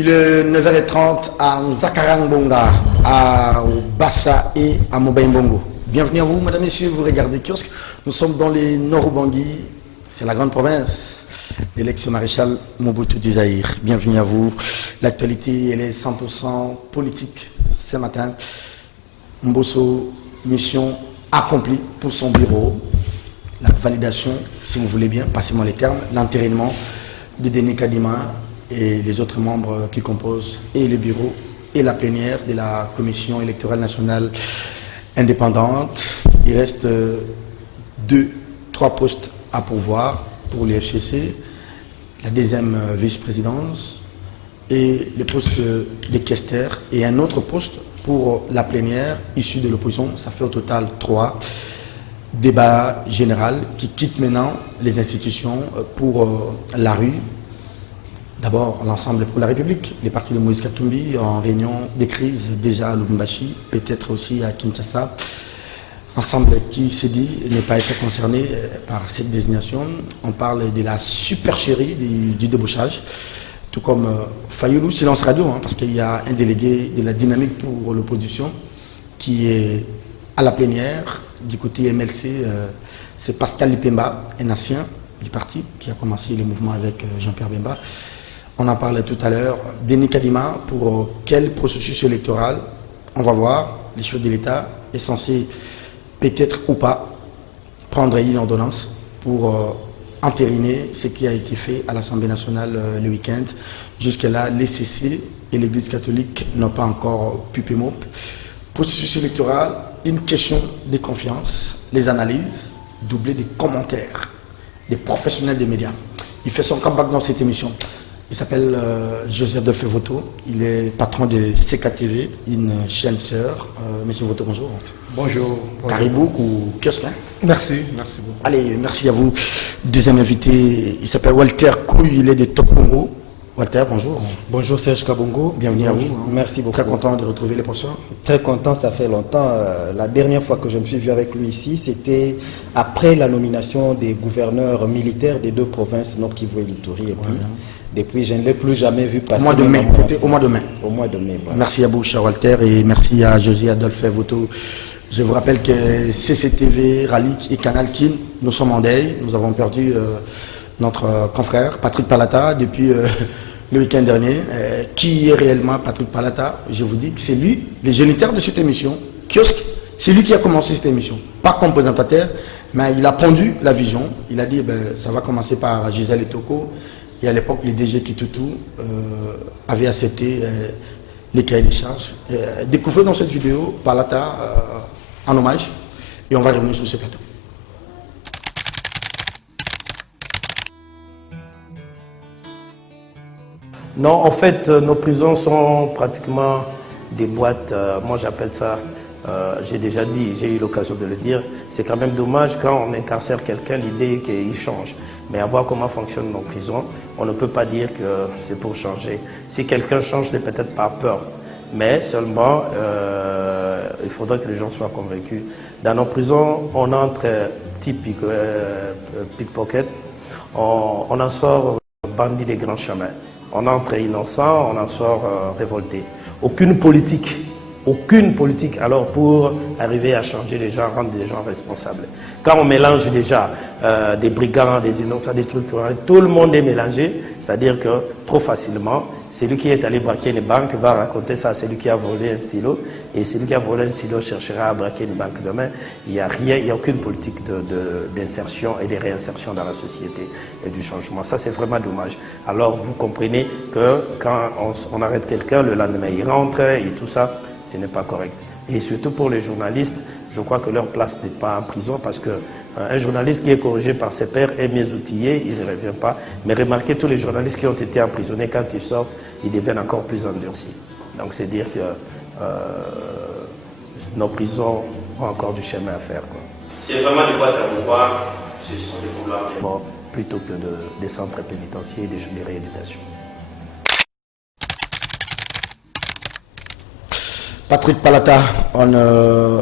Il est 9h30 à Nzakarang-Bonga, à Bassa et à Mobaïmbongo. Bienvenue à vous, mesdames et messieurs, vous regardez Kiosque. Nous sommes dans les Nord-Ubangui, c'est la grande province de l'ex-maréchal Mobutu du Zaïre. Bienvenue à vous. L'actualité, elle est 100% politique. Ce matin, Mbosso, mission accomplie pour son bureau. La validation, si vous voulez bien, passez-moi les termes, l'entérinement de Denis Kadima et les autres membres qui composent et le bureau et la plénière de la Commission électorale nationale indépendante. Il reste 3 postes à pourvoir pour les FCC, la deuxième vice-présidence et le poste de questeur et un autre poste pour la plénière issue de l'opposition. Ça fait au total 3. Débat général qui quitte maintenant les institutions pour la rue. D'abord, l'ensemble pour la République, les partis de Moïse Katumbi en réunion des crises déjà à Lubumbashi, peut-être aussi à Kinshasa. Ensemble qui s'est dit ne pas être concerné par cette désignation. On parle de la supercherie du débauchage, tout comme Fayoulou, silence radio, parce qu'il y a un délégué de la dynamique pour l'opposition qui est à la plénière. Du côté MLC, c'est Pascal Lipemba, un ancien du parti qui a commencé le mouvement avec Jean-Pierre Bemba. On en parlait tout à l'heure. Denis Kadima, pour quel processus électoral? On va voir. Les chefs de l'État est censé, peut-être ou pas, prendre une ordonnance pour entériner ce qui a été fait à l'Assemblée nationale le week-end. Jusque-là, les CC et l'Église catholique n'ont pas encore pupé mot. Processus électoral, une question de confiance, les analyses, doublées des commentaires des professionnels des médias. Il fait son comeback dans cette émission. Il s'appelle José Adolphe Voto. Il est patron de CKTV, une chaîne sœur. Monsieur Voto, bonjour. Bonjour. Caribou ou kiosque. Merci beaucoup. Allez, merci à vous. Deuxième invité, il s'appelle Walter Kouy, il est de Top Congo. Walter, bonjour. Bonjour Serge Kabongo. Bienvenue à vous. Merci beaucoup. Très content de retrouver les professeurs. Très content, ça fait longtemps. La dernière fois que je me suis vu avec lui ici, c'était après la nomination des gouverneurs militaires des 2 provinces, Nord Kivu et Lituri. Et puis, depuis, je ne l'ai plus jamais vu passer. Au mois de mai, c'était au mois de mai. Au mois de mai. Voilà. Merci à vous, cher Walter, et merci à José Adolphe Voto. Je vous rappelle que CCTV, Ralik et Canal Kin, nous sommes en deuil. Nous avons perdu notre confrère, Patrick Palata, depuis le week-end dernier. Qui est réellement Patrick Palata? Je vous dis que c'est lui, le géniteur de cette émission, Kiosque, c'est lui qui a commencé cette émission. Pas comme présentateur, mais il a pondu la vision. Il a dit, ça va commencer par Gisèle Etoko. Et à l'époque, le DG Kitutu avait accepté les cahiers des charges. Découvrez dans cette vidéo Palata en hommage. Et on va revenir sur ce plateau. Non, en fait, nos prisons sont pratiquement des boîtes, moi j'appelle ça, j'ai déjà dit, j'ai eu l'occasion de le dire, c'est quand même dommage quand on incarcère quelqu'un, l'idée qu'il change. Mais à voir comment fonctionnent nos prisons, on ne peut pas dire que c'est pour changer. Si quelqu'un change, c'est peut-être par peur. Mais seulement, il faudrait que les gens soient convaincus. Dans nos prisons, on entre type pickpocket, on en sort bandit des grands chemins. On entre innocent, on en sort révolté. Aucune politique alors pour arriver à changer les gens, rendre les gens responsables. Quand on mélange déjà des brigands, des innocents, des trucs, tout le monde est mélangé, c'est-à-dire que trop facilement, celui qui est allé braquer une banque va raconter ça à celui qui a volé un stylo, et celui qui a volé un stylo cherchera à braquer une banque demain. Il n'y a rien, il n'y a aucune politique d'insertion et de réinsertion dans la société et du changement. Ça, c'est vraiment dommage. Alors, vous comprenez que quand on arrête quelqu'un, le lendemain, il rentre et tout ça, ce n'est pas correct. Et surtout pour les journalistes, je crois que leur place n'est pas en prison parce que un journaliste qui est corrigé par ses pairs est mieux outillé, il ne revient pas. Mais remarquez tous les journalistes qui ont été emprisonnés, quand ils sortent, ils deviennent encore plus endurcis. Donc c'est dire que nos prisons ont encore du chemin à faire. C'est vraiment des boîtes à pouvoir, ce sont des couloirs plutôt que des centres pénitentiaires et des rééducations. Patrick Palata, on ne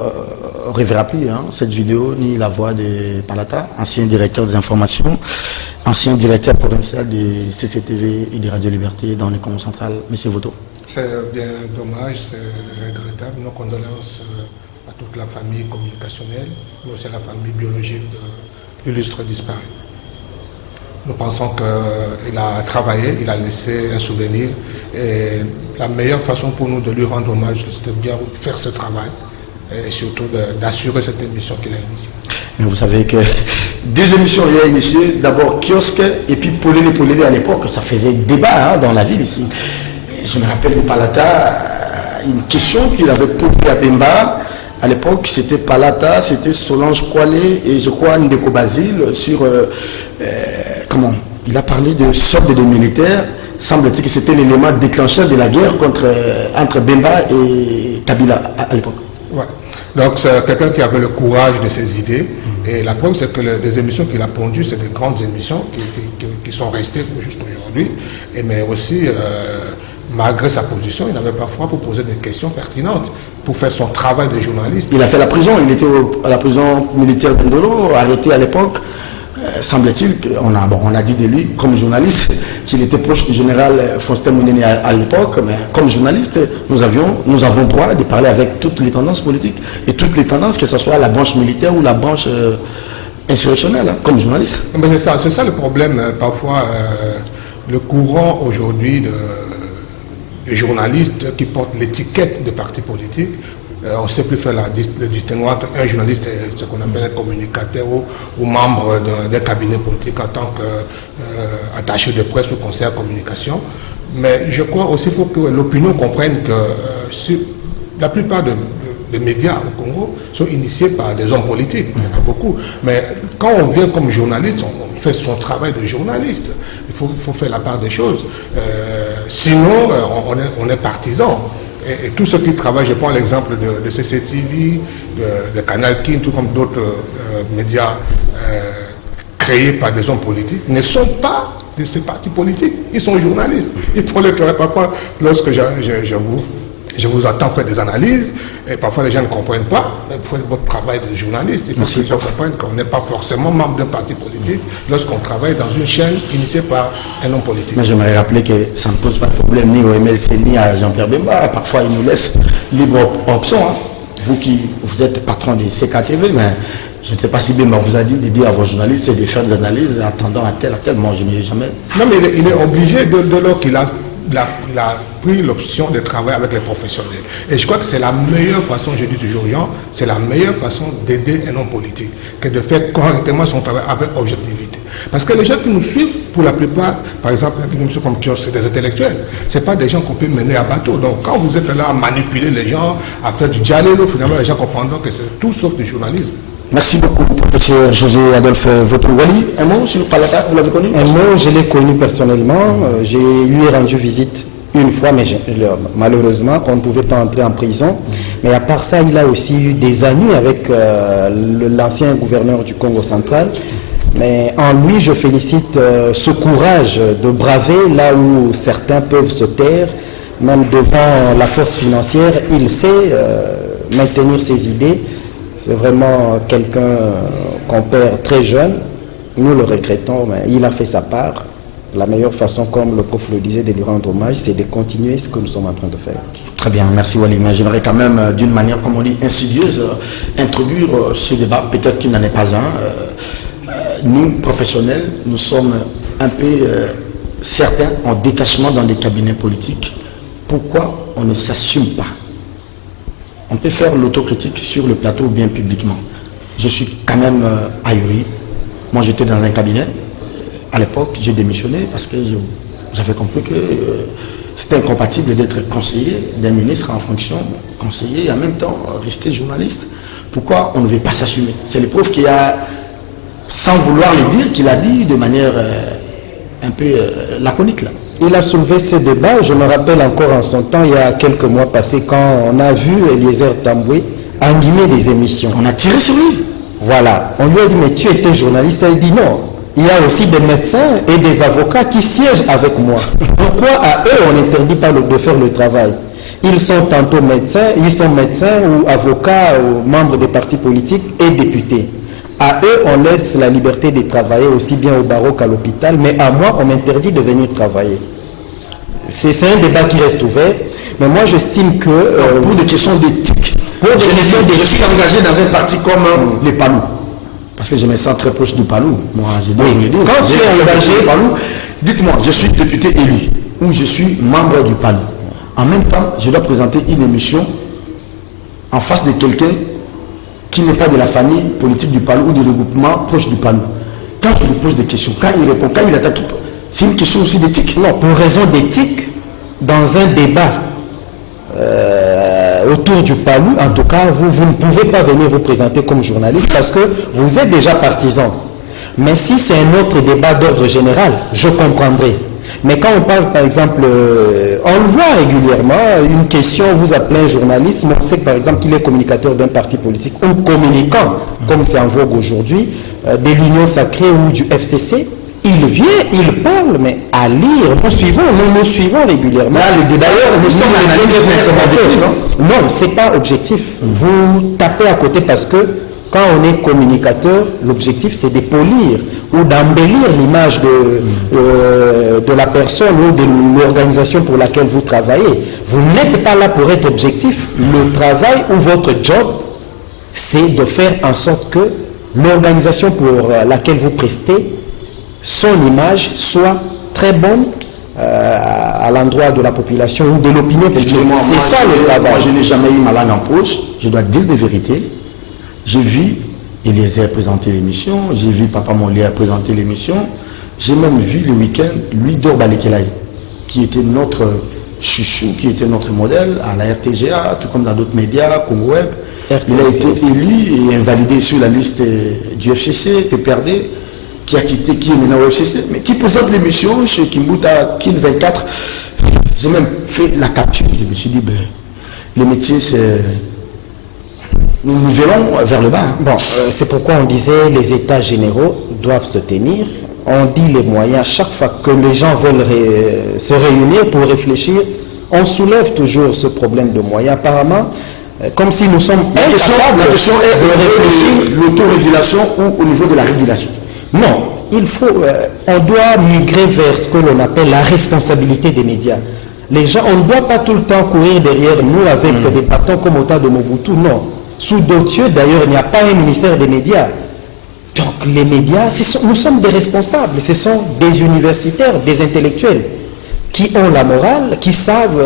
reverra plus cette vidéo, ni la voix de Palata, ancien directeur des informations. ancien directeur provincial de CCTV et de Radio Liberté dans le Congo central. Monsieur Voto. C'est bien dommage, c'est regrettable. Nos condoléances à toute la famille communicationnelle, mais aussi à la famille biologique de l'illustre disparu. Nous pensons qu'il a travaillé, il a laissé un souvenir. Et la meilleure façon pour nous de lui rendre hommage, c'était bien faire ce travail et surtout d'assurer cette émission qu'il a initiée. Mais vous savez que deux émissions il a initiées, d'abord Kiosque et puis Polélé à l'époque, ça faisait débat dans la ville ici. Et je me rappelle de Palata, une question qu'il avait posée à Bemba. À l'époque, c'était Palata, c'était Solange Kwale et je crois Ndeko Basile sur comment il a parlé de sorte de militaires. Semble-t-il que c'était l'élément déclencheur de la guerre entre Bemba et Kabila à l'époque. Ouais. Donc c'est quelqu'un qui avait le courage de ses idées. Et la preuve, c'est que les émissions qu'il a pondues, c'est des grandes émissions qui sont restées juste aujourd'hui. Mais aussi, malgré sa position, il n'avait pas froid pour poser des questions pertinentes, pour faire son travail de journaliste. Il a fait la prison, il était à la prison militaire d'Indolo, arrêté à l'époque. Semble-t-il qu'on a dit de lui, comme journaliste, qu'il était proche du général Faustin Mounene à l'époque, mais comme journaliste, nous avons droit de parler avec toutes les tendances politiques et toutes les tendances, que ce soit la branche militaire ou la branche insurrectionnelle, comme journaliste. Mais c'est ça le problème, parfois, le courant aujourd'hui de journalistes qui portent l'étiquette de parti politique. On ne sait plus faire le distinguo entre un journaliste et ce qu'on appelle un communicateur ou membre d'un cabinet politique en tant qu'attaché de presse ou conseiller en communication. Mais je crois aussi qu'il faut que l'opinion comprenne que la plupart des médias au Congo sont initiés par des hommes politiques. Il y en a beaucoup. Mais quand on vient comme journaliste, on fait son travail de journaliste. Il faut faire la part des choses. Sinon, on est partisan. Et tous ceux qui travaillent, je prends l'exemple de CCTV, de Canal King, tout comme d'autres médias créés par des hommes politiques, ne sont pas de ces partis politiques. Ils sont journalistes. Il faut les travailler. Parfois, lorsque je vous attends faire des analyses, et parfois les gens ne comprennent pas, mais vous faites votre travail de journaliste. Il faut que les gens comprennent qu'on n'est pas forcément membre d'un parti politique lorsqu'on travaille dans une chaîne initiée par un homme politique. Mais j'aimerais rappeler que ça ne pose pas de problème ni au MLC ni à Jean-Pierre Bemba. Parfois, il nous laisse libre option. Hein. Vous êtes patron de CKTV, mais je ne sais pas si Bemba vous a dit de dire à vos journalistes de faire des analyses attendant à tel. Moi, je n'ai jamais. Non, mais il est obligé de lors qu'il a pris l'option de travailler avec les professionnels. Et je crois que c'est la meilleure façon, je dis toujours aux gens, c'est la meilleure façon d'aider un homme politique, que de faire correctement son travail avec objectivité. Parce que les gens qui nous suivent, pour la plupart, par exemple, avec une comme Kios, c'est des intellectuels. Ce n'est pas des gens qu'on peut mener à bateau. Donc quand vous êtes là à manipuler les gens, à faire du dialogue, finalement les gens comprendront que c'est tout sauf du journalisme. Merci beaucoup, professeur José Adolphe Voto. Wally, un mot sur Palata, vous l'avez connu? Un mot, je l'ai connu personnellement. J'ai lui rendu visite une fois, mais malheureusement, on ne pouvait pas entrer en prison. Mais à part ça, il a aussi eu des amis avec l'ancien gouverneur du Congo central. Mais en lui, je félicite ce courage de braver là où certains peuvent se taire, même devant la force financière. Il sait maintenir ses idées. C'est vraiment quelqu'un qu'on perd très jeune. Nous le regrettons, mais il a fait sa part. La meilleure façon, comme le prof le disait, de lui rendre hommage, c'est de continuer ce que nous sommes en train de faire. Très bien, merci Wally. Mais j'aimerais quand même, d'une manière, comme on dit, insidieuse, introduire ce débat, peut-être qu'il n'en est pas un. Nous, professionnels, nous sommes un peu certains en détachement dans des cabinets politiques. Pourquoi on ne s'assume pas? On peut faire l'autocritique sur le plateau ou bien publiquement. Je suis quand même ahuri. Moi, j'étais dans un cabinet. À l'époque, j'ai démissionné parce que j'avais compris que c'était incompatible d'être conseiller d'un ministre en fonction, conseiller et en même temps rester journaliste. Pourquoi on ne veut pas s'assumer? C'est le prof qui a, sans vouloir le dire, qu'il a dit de manière un peu laconique là. Il a soulevé ce débat, je me rappelle encore en son temps, il y a quelques mois passés, quand on a vu Eliezer Tamboué animer des émissions. On a tiré sur lui. Voilà, on lui a dit, mais tu étais journaliste, il dit non. Il y a aussi des médecins et des avocats qui siègent avec moi. Pourquoi à eux on n'interdit pas de faire le travail? Ils sont tantôt médecins, ou avocats, ou membres des partis politiques et députés. À eux, on laisse la liberté de travailler aussi bien au barreau qu'à l'hôpital, mais à moi, on m'interdit de venir travailler. C'est un débat qui reste ouvert, mais moi j'estime que... pour des questions d'éthique, je suis engagé dans un parti comme les Palous. Parce que je me sens très proche du Palou. Moi, je dois vous le dire. Quand tu es engagé, Palou, dites-moi, je suis député élu ou je suis membre du Palou. En même temps, je dois présenter une émission en face de quelqu'un qui n'est pas de la famille politique du Palou ou du regroupement proche du Palou. Quand je lui pose des questions, quand il répond, quand il attaque, c'est une question aussi d'éthique. Non, pour raison d'éthique, dans un débat autour du Palou, en tout cas, vous ne pouvez pas venir vous présenter comme journaliste parce que vous êtes déjà partisan. Mais si c'est un autre débat d'ordre général, je comprendrai. Mais quand on parle, par exemple, on le voit régulièrement, une question, vous appelez un journaliste, mais on sait que, par exemple, qu'il est communicateur d'un parti politique ou communicant, comme c'est en vogue aujourd'hui, de l'Union Sacrée ou du FCC, il vient, il parle, mais à lire, nous suivons régulièrement. D'ailleurs, nous sommes objectif. Non, ce n'est pas objectif. Vous tapez à côté parce que quand on est communicateur, l'objectif c'est de polir ou d'embellir l'image de la personne ou de l'organisation pour laquelle vous travaillez. Vous n'êtes pas là pour être objectif. Le travail ou votre job, c'est de faire en sorte que l'organisation pour laquelle vous prestez, son image soit très bonne à l'endroit de la population ou de l'opinion publique. C'est ça le travail. Moi, je n'ai jamais eu ma langue en poche. Je dois dire des vérités. J'ai vu Eliezer présenter l'émission. J'ai vu Papa Molière présenter l'émission. J'ai même vu le week-end Louis-Dor Balekelaï, qui était notre chouchou, qui était notre modèle à la RTGA, tout comme dans d'autres médias, Congo Web. Il a été élu et invalidé sur la liste du FCC, PPRD, qui a quitté, qui est maintenant au FCC, mais qui présente l'émission chez Kimbuta, Kin 24. J'ai même fait la capture. Je me suis dit, le métier, c'est... Nous nivellons vers le bas. Bon, c'est pourquoi on disait les états généraux doivent se tenir. On dit les moyens. Chaque fois que les gens veulent se réunir pour réfléchir, on soulève toujours ce problème de moyens. Apparemment, comme si nous sommes incapables la question est de réfléchir. L'autorégulation ou au niveau de la régulation. Non, on doit migrer vers ce que l'on appelle la responsabilité des médias. Les gens, on ne doit pas tout le temps courir derrière nous avec des bâtons comme au temps de Mobutu, non. Sous d'autres cieux, d'ailleurs, il n'y a pas un ministère des médias. Donc les médias, nous sommes des responsables, ce sont des universitaires, des intellectuels qui ont la morale, qui savent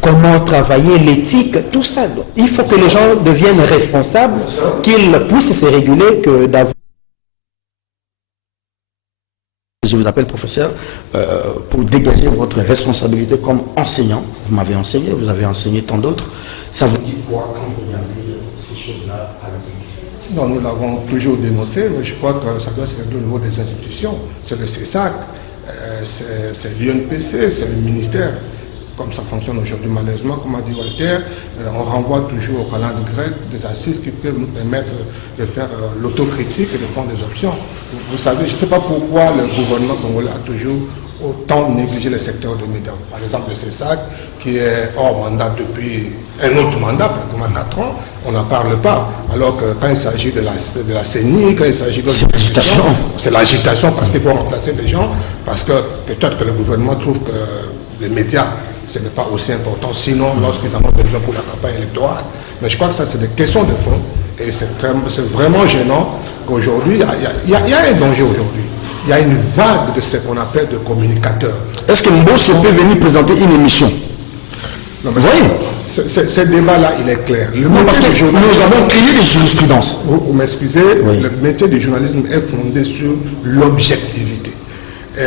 comment travailler, l'éthique, tout ça. Il faut que les gens deviennent responsables, qu'ils puissent se réguler, que d'avoir... Je vous appelle professeur pour dégager votre responsabilité comme enseignant. Vous m'avez enseigné, vous avez enseigné tant d'autres. Ça vous dit quoi quand vous regardez ces choses-là à la télévision? Non, nous l'avons toujours dénoncé, mais je crois que ça doit se régler au niveau des institutions. C'est le CESAC, c'est l'UNPC, c'est le ministère. Comme ça fonctionne aujourd'hui, malheureusement, comme a dit Walter, on renvoie toujours au calendrier grec des assises qui peuvent nous permettre de faire l'autocritique et de prendre des options. Vous savez, je ne sais pas pourquoi le gouvernement congolais a toujours autant négligé le secteur de médias. Par exemple, le CESAC, qui est hors mandat depuis un autre mandat, pratiquement 4 ans, on n'en parle pas. Alors que quand il s'agit de la CENI, quand il s'agit de l'agitation, c'est l'agitation parce qu'il faut remplacer des gens, parce que peut-être que le gouvernement trouve que les médias, ce n'est pas aussi important, sinon lorsqu'ils en ont besoin pour la campagne électorale. Mais je crois que ça, c'est des questions de fond. Et c'est vraiment gênant qu'aujourd'hui, il y a un danger aujourd'hui. Il y a une vague de ce qu'on appelle de communicateurs. Est-ce que Mbosso peut venir présenter une émission? Non, mais vous voyez, ce débat-là, il est clair. Parce que nous avons créé des jurisprudences. Vous m'excusez, oui. Le métier du journalisme est fondé sur l'objectivité.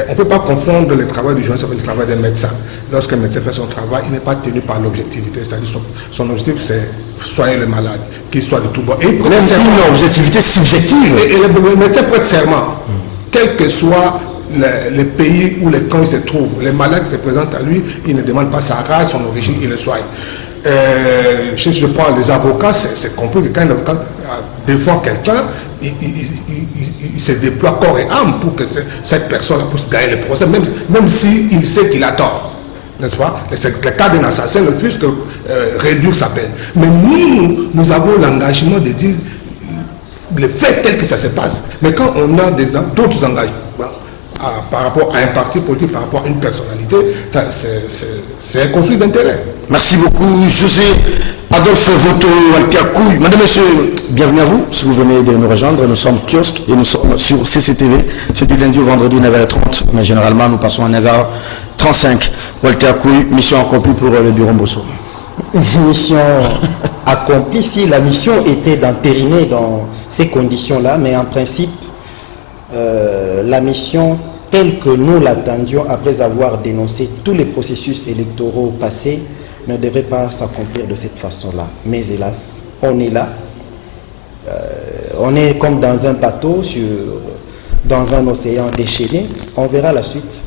On ne peut pas confondre le travail du journaliste avec le travail des médecins. Lorsqu'un médecin fait son travail, il n'est pas tenu par l'objectivité. C'est-à-dire son objectif, c'est soigner le malade, qu'il soit de tout bon. Et il prête serment. Une objectivité subjective. Et le médecin prête serment. Quel que soit le pays où les camps se trouvent, les malades qui se présentent à lui, il ne demande pas sa race, son origine, il le soigne. Je prends les avocats, c'est compris que quand un avocat défend quelqu'un, il se déploie corps et âme pour que cette personne puisse gagner le procès, même s'il sait qu'il a tort. N'est-ce pas? Le cas d'un assassin ne fût que réduire sa peine. Mais nous avons l'engagement de dire les faits tels que ça se passe. Mais quand on a d'autres engagements par rapport à un parti politique, par rapport à une personnalité, c'est un conflit d'intérêts. Merci beaucoup, José Adolphe Voto, Walter Couille. Madame, Monsieur, bienvenue à vous. Si vous venez de nous rejoindre, nous sommes kiosque et nous sommes sur CCTV. C'est du lundi au vendredi 9h30, mais généralement nous passons à 9h35. Walter Couille, mission accomplie pour le bureau Mbosso. Mission accomplie si la mission était d'entériner dans ces conditions-là, mais en principe, la mission telle que nous l'attendions après avoir dénoncé tous les processus électoraux passés ne devrait pas s'accomplir de cette façon-là. Mais hélas, on est là. On est comme dans un bateau, dans un océan déchaîné. On verra la suite.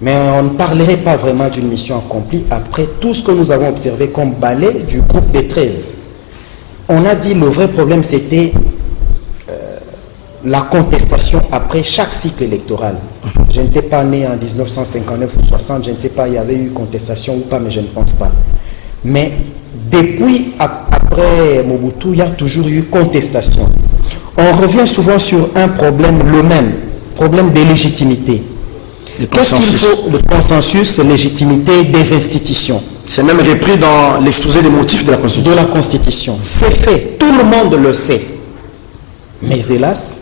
Mais on ne parlerait pas vraiment d'une mission accomplie après tout ce que nous avons observé comme balai du groupe des 13. On a dit le vrai problème, c'était la contestation après chaque cycle électoral. Je n'étais pas né en 1959 ou 60, je ne sais pas, il y avait eu contestation ou pas, mais je ne pense pas. Mais depuis, après Mobutu, il y a toujours eu contestation. On revient souvent sur un problème, le même, problème de légitimité. Qu'est-ce qu'il faut? Le consensus, légitimité des institutions. C'est même repris dans l'exposé des motifs de la Constitution. De la Constitution. C'est fait, tout le monde le sait. Mais hélas,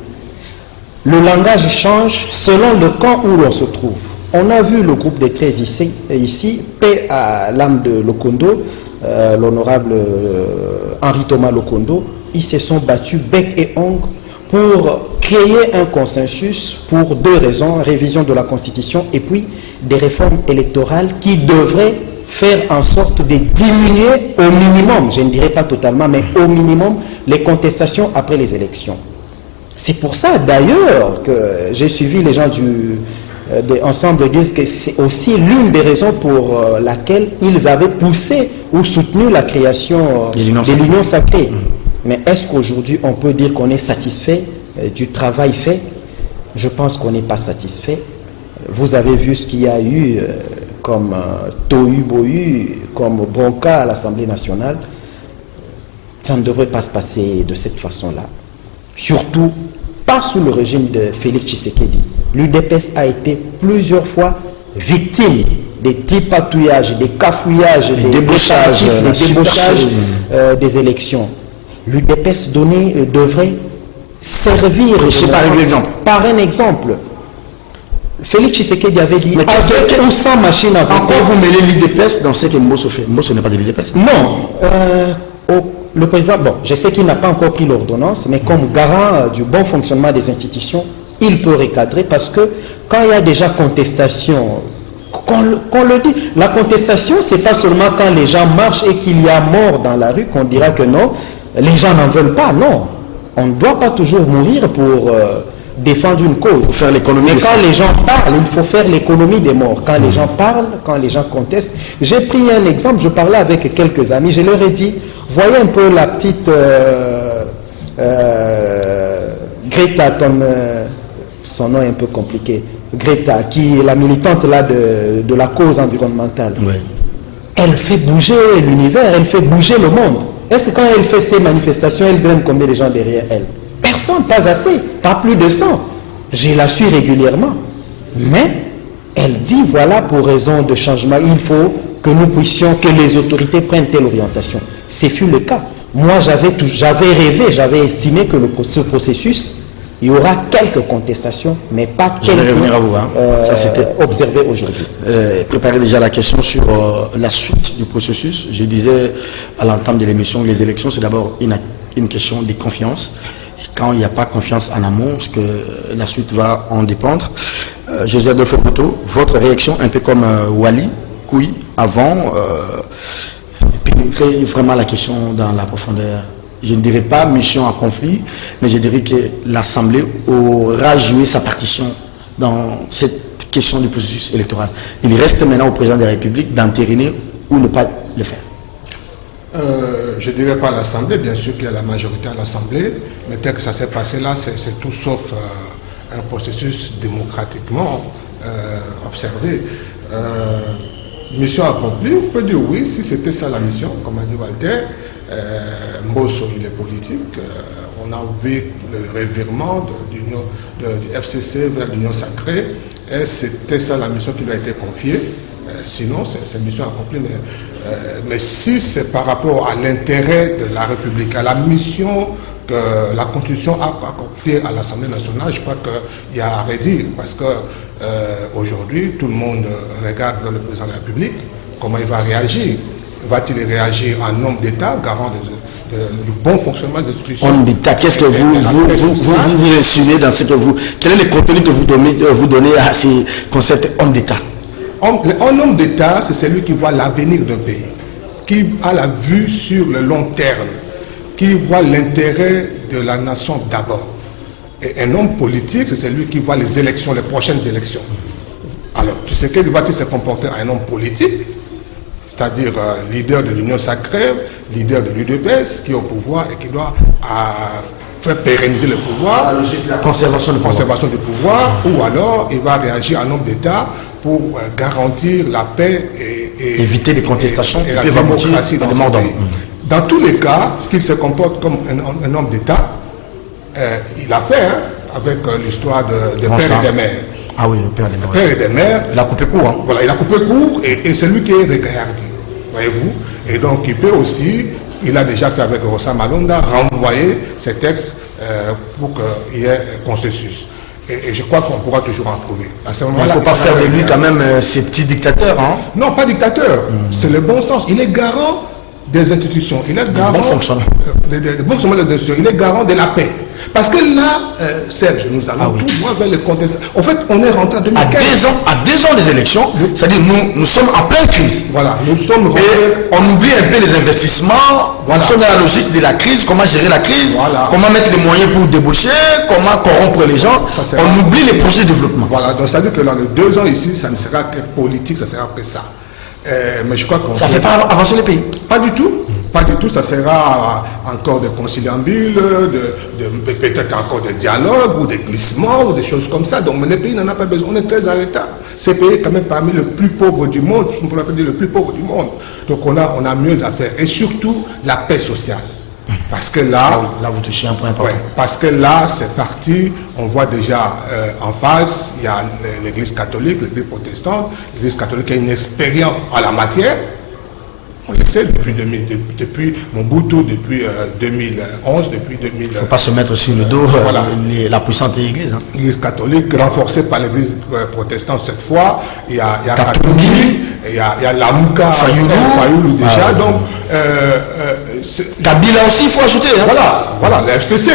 le langage change selon le camp où l'on se trouve. On a vu le groupe des 13 ici, paix à l'âme de Lokondo, l'honorable Henri Thomas Lokondo. Ils se sont battus bec et ongle pour créer un consensus pour deux raisons: révision de la Constitution et puis des réformes électorales qui devraient faire en sorte de diminuer au minimum, je ne dirais pas totalement, mais au minimum, les contestations après les élections. C'est pour ça d'ailleurs que j'ai suivi les gens ensemble disent que c'est aussi l'une des raisons pour laquelle ils avaient poussé ou soutenu la création de l'Union sacrée. Mais est-ce qu'aujourd'hui on peut dire qu'on est satisfait du travail fait? Je pense qu'on n'est pas satisfait. Vous avez vu ce qu'il y a eu comme tohu-bohu, comme bronca à l'Assemblée nationale. Ça ne devrait pas se passer de cette façon-là. Surtout pas sous le régime de Félix Tshisekedi. L'UDPS a été plusieurs fois victime des tripatouillages, des cafouillages, des débauchages, des élections. L'UDPS devrait servir par un exemple. Félix Tshisekedi avait dit avec ou sans machine à voter. Encore vous mêlez l'UDPS dans ce que Mbosso fait. Mbosso n'est pas de l'UDPS. Non. Le président, bon, je sais qu'il n'a pas encore pris l'ordonnance, mais comme garant du bon fonctionnement des institutions, il peut recadrer parce que quand il y a déjà contestation, qu'on le dit, la contestation, c'est pas seulement quand les gens marchent et qu'il y a mort dans la rue qu'on dira que non, les gens n'en veulent pas, non. On ne doit pas toujours mourir pour défendre une cause. Faire l'économie. Mais quand les gens parlent, il faut faire l'économie des morts. Quand les gens parlent, quand les gens contestent. J'ai pris un exemple, je parlais avec quelques amis, je leur ai dit, voyez un peu la petite Greta, son nom est un peu compliqué, Greta, qui est la militante là de la cause environnementale. Oui. Elle fait bouger l'univers, elle fait bouger le monde. Est-ce que quand elle fait ses manifestations, elle draine combien de gens derrière elle? Personne, pas assez, pas plus de 100. Je la suis régulièrement. Mais elle dit, voilà, pour raison de changement, il faut que nous puissions, que les autorités prennent telle orientation. Ce fut le cas. Moi, j'avais rêvé, j'avais estimé que ce processus, il y aura quelques contestations, mais pas quelques observées aujourd'hui. Préparez déjà la question sur la suite du processus. Je disais à l'entame de l'émission que les élections, c'est d'abord une question de confiance. Et quand il n'y a pas confiance en amont, ce que la suite va en dépendre. José Adolphe Voto, votre réaction, un peu comme Wali Couille, avant, pénétrer vraiment la question dans la profondeur. Je ne dirais pas mission à conflit, mais je dirais que l'Assemblée aura joué sa partition dans cette question du processus électoral. Il reste maintenant au président de la République d'entériner ou ne pas le faire. Je ne dirais pas l'Assemblée, bien sûr qu'il y a la majorité à l'Assemblée, mais tel que ça s'est passé là, c'est tout sauf un processus démocratiquement observé. Mission accomplie, on peut dire oui, si c'était ça la mission, comme a dit Walter. Mbosso, il est politique, on a vu le revirement du FCC vers l'Union sacrée, et c'était ça la mission qui lui a été confiée. Sinon, c'est une mission accomplie, mais si c'est par rapport à l'intérêt de la République, à la mission que la Constitution a confiée à l'Assemblée nationale, je crois qu'il y a à redire, parce que aujourd'hui, tout le monde regarde le président de la République, comment il va réagir. Va-t-il réagir en homme d'État, garant du bon fonctionnement des institutions? Homme d'État, qu'est-ce que vous insinuez dans ce que vous... Quel est le contenu que vous donnez à ces concepts homme d'État? Un homme d'État, c'est celui qui voit l'avenir d'un pays, qui a la vue sur le long terme, qui voit l'intérêt de la nation d'abord. Et un homme politique, c'est celui qui voit les élections, les prochaines élections. Alors, tu sais quel va-t-il se comporter à un homme politique, c'est-à-dire leader de l'Union sacrée, leader de l'UDPS, qui est au pouvoir et qui doit faire pérenniser le pouvoir, la conservation du pouvoir, ou alors il va réagir en homme d'État pour garantir la paix et éviter les contestations et la démocratie dans ce pays. Dans tous les cas, qu'il se comporte comme un homme d'État, il a fait avec l'histoire de père et de mère. Ah oui, le père des mères. Père et des mères. Il a coupé court. Hein. Voilà, il a coupé court et c'est lui qui est regardé, voyez-vous. Et donc il peut aussi, il a déjà fait avec Rosa Malonda, renvoyer ces textes pour qu'il y ait consensus. Et je crois qu'on pourra toujours en trouver. Il ne faut pas faire de lui quand même ces petits dictateurs. Hein? Non, pas dictateur. C'est le bon sens. Il est garant des institutions. Il est garant bon fonctionnement. Il est garant de la paix. Parce que là, Serge, nous allons tout droit vers les contestations. En fait, on est rentré en 2015. À 2 ans des élections, c'est-à-dire nous sommes en pleine crise. Voilà, nous sommes rentrés. Et on oublie un peu les investissements. Voilà. Nous sommes dans la logique de la crise, comment gérer la crise, comment mettre les moyens pour débaucher, comment corrompre les gens. On oublie les projets de développement. Voilà, donc c'est-à-dire que dans les 2 ans ici, ça ne sera que politique, ça sera que ça. Mais je crois qu'on... Ça ne fait pas avancer le pays. Pas du tout. Pas du tout, ça sera encore des conciliambules, peut-être encore des dialogues ou des glissements ou des choses comme ça. Donc le pays n'en a pas besoin, on est très en retard. Ce pays est quand même parmi les plus pauvres du monde, on pourrait dire le plus pauvre du monde. Donc on a mieux à faire. Et surtout la paix sociale. Parce que là vous touchez un point important. Ouais, parce que là, c'est parti, on voit déjà en face, il y a l'église catholique, l'église protestante. L'église catholique a une expérience en la matière. On le sait depuis Mobutu, depuis 2011, depuis 2000. Il ne faut pas se mettre sur le dos la puissante église. Hein. L'église catholique, renforcée par l'église protestante cette fois. Il y a Katumbi, il y a Lamouka, Fayoulou déjà. Donc, Kabila aussi, il faut ajouter. Hein. Voilà, le FCC.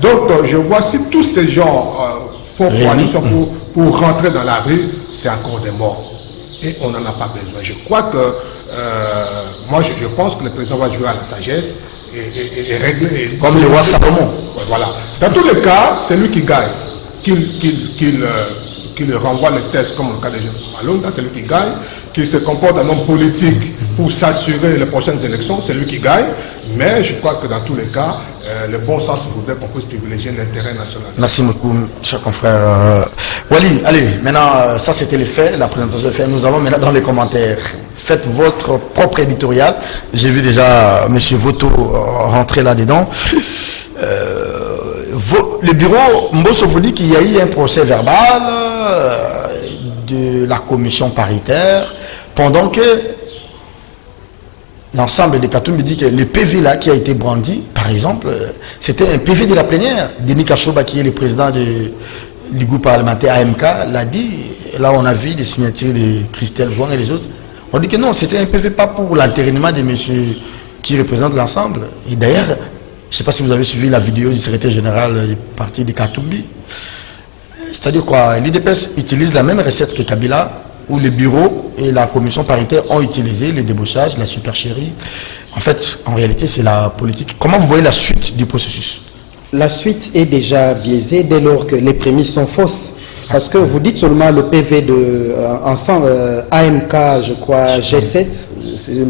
Donc, je vois si tous ces gens font coalition pour rentrer dans la rue, c'est encore des morts. Et on n'en a pas besoin. Je crois que moi, je pense que le président va jouer à la sagesse et régler. Comme le roi Salomon. Voilà. Dans tous les cas, c'est lui qui gagne. Qu'il renvoie le test comme le cas de Malonda, c'est lui qui gagne. Qu'il se comporte en homme politique pour s'assurer les prochaines élections, c'est lui qui gagne. Mais je crois que dans tous les cas, le bon sens voudrait qu'on puisse privilégier l'intérêt national. Merci beaucoup, cher confrère. Wally, allez, maintenant, ça c'était les faits, la présentation des faits. Nous allons maintenant dans les commentaires. Faites votre propre éditorial. J'ai vu déjà M. Voto rentrer là-dedans. Le bureau Mbosso vous dit qu'il y a eu un procès verbal de la commission paritaire pendant que l'ensemble des Katumbi dit que le PV là qui a été brandi, par exemple, c'était un PV de la plénière. Denis Kachoba, qui est le président du groupe parlementaire AMK, l'a dit. Là, on a vu les signatures de Christelle Jouan et les autres. On dit que non, c'était un PV pas pour l'entérinement de monsieur qui représente l'ensemble. Et d'ailleurs, je ne sais pas si vous avez suivi la vidéo du secrétaire général du parti de Katumbi. C'est-à-dire quoi, l'IDPS utilise la même recette que Kabila, où le bureau et la commission paritaire ont utilisé le débauchage, la supercherie. En fait, en réalité, c'est la politique. Comment vous voyez la suite du processus? La suite est déjà biaisée dès lors que les prémices sont fausses. Parce que vous dites seulement le PV de AMK, je crois, G7,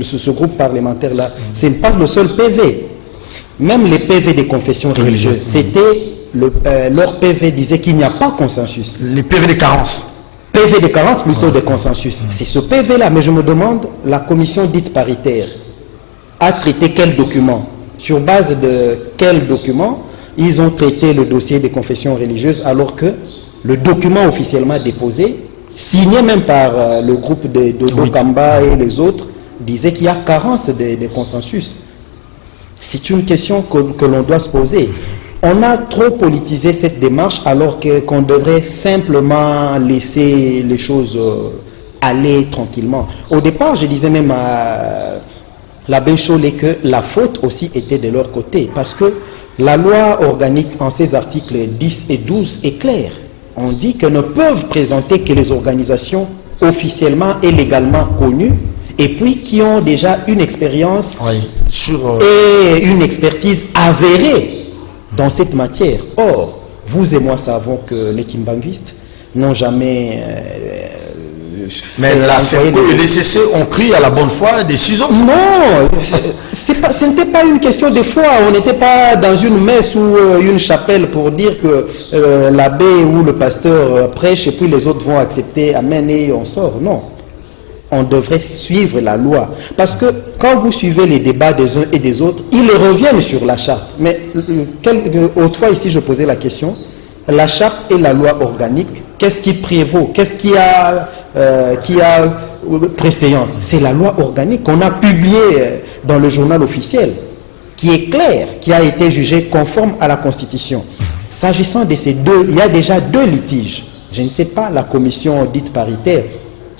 ce groupe parlementaire-là, ce n'est pas le seul PV. Même les PV des confessions religieuses, c'était leur PV disait qu'il n'y a pas consensus. Les PV de carence. PV de carence plutôt de consensus. C'est ce PV-là, mais je me demande, la commission dite paritaire a traité quel document? Sur base de quels documents ils ont traité le dossier des confessions religieuses alors que le document officiellement déposé, signé même par le groupe de Dodo Kamba et les autres, disait qu'il y a carence de consensus. C'est une question que l'on doit se poser. On a trop politisé cette démarche alors qu'on devrait simplement laisser les choses aller tranquillement. Au départ, je disais même à l'abbé Chollet que la faute aussi était de leur côté parce que la loi organique en ses articles 10 et 12 est claire. On dit que ne peuvent présenter que les organisations officiellement et légalement connues et puis qui ont déjà une expérience et une expertise avérée dans cette matière. Or, vous et moi savons que les kimbanguistes n'ont jamais... mais la CENCO et les CC ont pris à la bonne foi des 6 autres. Non, ce n'était pas une question de foi. On n'était pas dans une messe ou une chapelle pour dire que l'abbé ou le pasteur prêche et puis les autres vont accepter, amen, et on sort. Non. On devrait suivre la loi. Parce que quand vous suivez les débats des uns et des autres, ils reviennent sur la charte. Mais autrefois ici, je posais la question, la charte et la loi organique, qu'est-ce qui prévaut? Qu'est-ce qui a préséance? C'est la loi organique qu'on a publiée dans le journal officiel, qui est claire, qui a été jugée conforme à la Constitution. S'agissant de ces deux, il y a déjà 2 litiges. Je ne sais pas, la commission dite paritaire,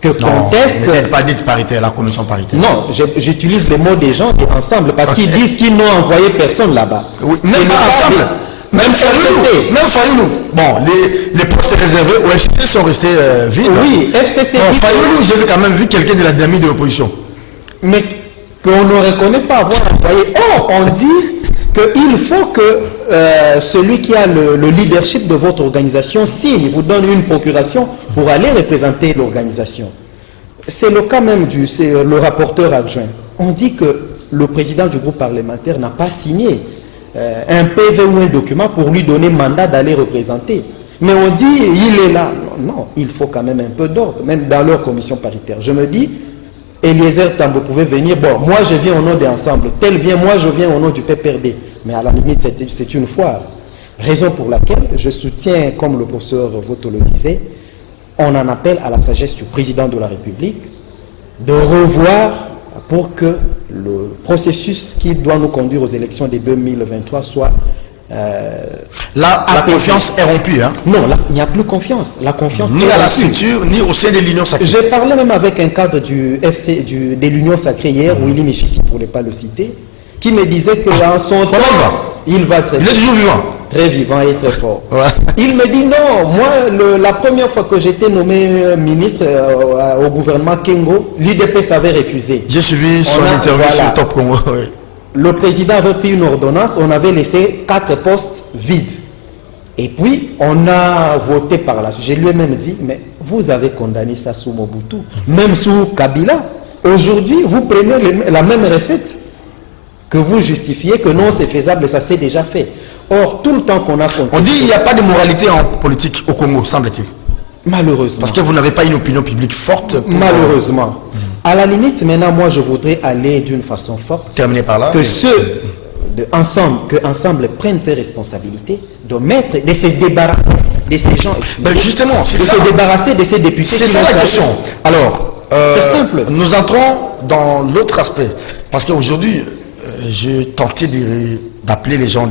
que conteste... Non, elle n'est pas dite paritaire, la commission paritaire. Non, j'utilise les mots des gens qui ensemble, parce qu'ils disent qu'ils n'ont envoyé personne là-bas. Oui, même pas ensemble. Même Fayoulou. Bon, les postes réservés au FCC sont restés vides. Oui, FCC. Non, Fayoulou, j'ai quand même vu quelqu'un de la dynamique de l'opposition. Mais qu'on ne reconnaît pas avoir envoyé. Or, on dit qu'il faut que celui qui a le leadership de votre organisation signe, vous donne une procuration pour aller représenter l'organisation. C'est le cas même c'est le rapporteur adjoint. On dit que le président du groupe parlementaire n'a pas signé un PV ou un document pour lui donner mandat d'aller représenter. Mais on dit, il est là. Non, il faut quand même un peu d'ordre, même dans leur commission paritaire. Je me dis, Eliezer Tambo pouvait venir, bon, moi je viens au nom des ensembles, tel vient, moi je viens au nom du PPRD. Mais à la limite, c'est une foire. Raison pour laquelle je soutiens, comme le professeur Voto le disait, on en appelle à la sagesse du président de la République de revoir pour que le processus qui doit nous conduire aux élections de 2023 soit là, la confiance est rompue. Hein? Non, là, il n'y a plus confiance. La confiance ni à la structure, ni au sein de l'Union Sacrée. J'ai parlé même avec un cadre de l'Union Sacrée hier, Willy Michiki, pour ne pas le citer, qui me disait que dans son temps, il va très bien. Il est toujours vivant. Très vivant et très fort. Ouais. Il me dit non, moi, la première fois que j'étais nommé ministre au gouvernement Kengo, l'UDPS avait refusé. J'ai suivi son interview sur Top Congo. Oui. Le président avait pris une ordonnance, on avait laissé 4 postes vides. Et puis, on a voté par la suite. Je lui ai même dit, mais vous avez condamné ça sous Mobutu, même sous Kabila. Aujourd'hui, vous prenez la même recette que vous justifiez que non, c'est faisable, ça s'est déjà fait. Or, tout le temps qu'on a compté... On dit qu'il n'y a pas de moralité en politique au Congo, semble-t-il. Malheureusement. Parce que vous n'avez pas une opinion publique forte. Malheureusement. À la limite, maintenant, moi, je voudrais aller d'une façon forte. Terminer par là. Que ceux ensemble prennent ses responsabilités, de se débarrasser de ces gens. Ben justement, c'est ça. De se débarrasser de ces députés. C'est ça la question. Alors, c'est simple. Nous entrons dans l'autre aspect. Parce qu'aujourd'hui, j'ai tenté d'appeler les gens